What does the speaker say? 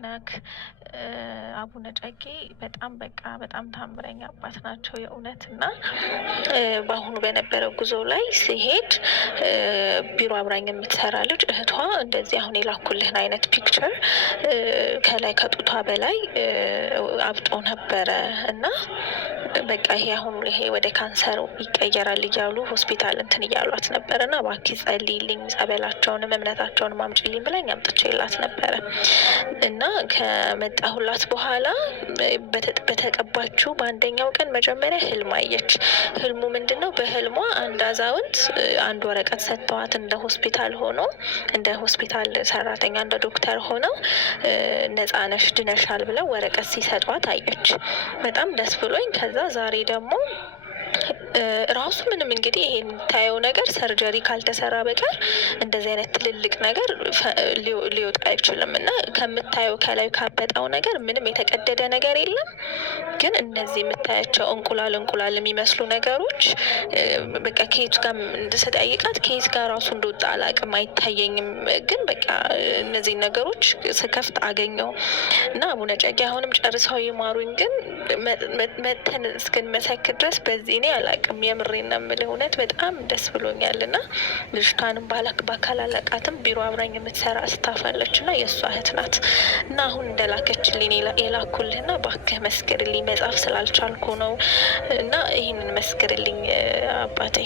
ነክ። አቡነ ጨጌ በጣም በቃ በጣም ታምረኛ አባት ናቸው የእውነት። እና በአሁኑ በነበረው ጉዞ ላይ ሲሄድ ቢሮ አብራኝ የምትሰራ ልጅ እህቷ እንደዚህ አሁን የላኩልህን አይነት ፒክቸር ከላይ ከጡቷ በላይ አብጦ ነበረ እና በቃ ይሄ አሁን ይሄ ወደ ካንሰር ይቀየራል እያሉ ሆስፒታል እንትን እያሏት ነበር እና እባክህ ጸልይልኝ፣ ጸበላቸውንም እምነታቸውንም አምጪልኝ ብላኝ አምጥቼላት ነበረ እና ከመጣሁላት በኋላ በተቀባችው በአንደኛው ቀን መጀመሪያ ህልም አየች። ህልሙ ምንድነው? በህልሟ አንድ አዛውንት አንድ ወረቀት ሰጥተዋት እንደ ሆስፒታል ሆኖ እንደ ሆስፒታል ሰራተኛ እንደ ዶክተር ሆነው ነፃ ነሽ ድነሻል ብለው ወረቀት ሲሰጧት አየች። በጣም ደስ ብሎኝ ከዛ ዛሬ ደግሞ ራሱ ምንም እንግዲህ ይሄ የምታየው ነገር ሰርጀሪ ካልተሰራ በቀር እንደዚህ አይነት ትልልቅ ነገር ሊወጣ አይችልም እና ከምታየው ከላይ ካበጣው ነገር ምንም የተቀደደ ነገር የለም። ግን እነዚህ የምታያቸው እንቁላል የሚመስሉ ነገሮች በቃ ከየት ጋር እንድስጠይቃት ከየት ጋር ራሱ እንደወጣ አላውቅም፣ አይታየኝም። ግን በቃ እነዚህ ነገሮች ስከፍት አገኘው እና አቡነ ጨጌ አሁንም ጨርሰው ይማሩኝ። ግን መተን እስክንመሰክር ድረስ በዚህ እኔ አላውቅም። የምሬን ነው የምልህ፣ እውነት በጣም ደስ ብሎኛል። እና ልጅቷንም በአካል አላውቃትም፣ ቢሮ አብራኝ የምትሰራ ስታፍ አለች እና የእሷ እህት ናት። እና አሁን እንደላከችልኝ የላኩልህና እባክህ መስክርልኝ፣ መጻፍ ስላልቻልኩ ነው እና ይህንን መስክርልኝ አባቴ።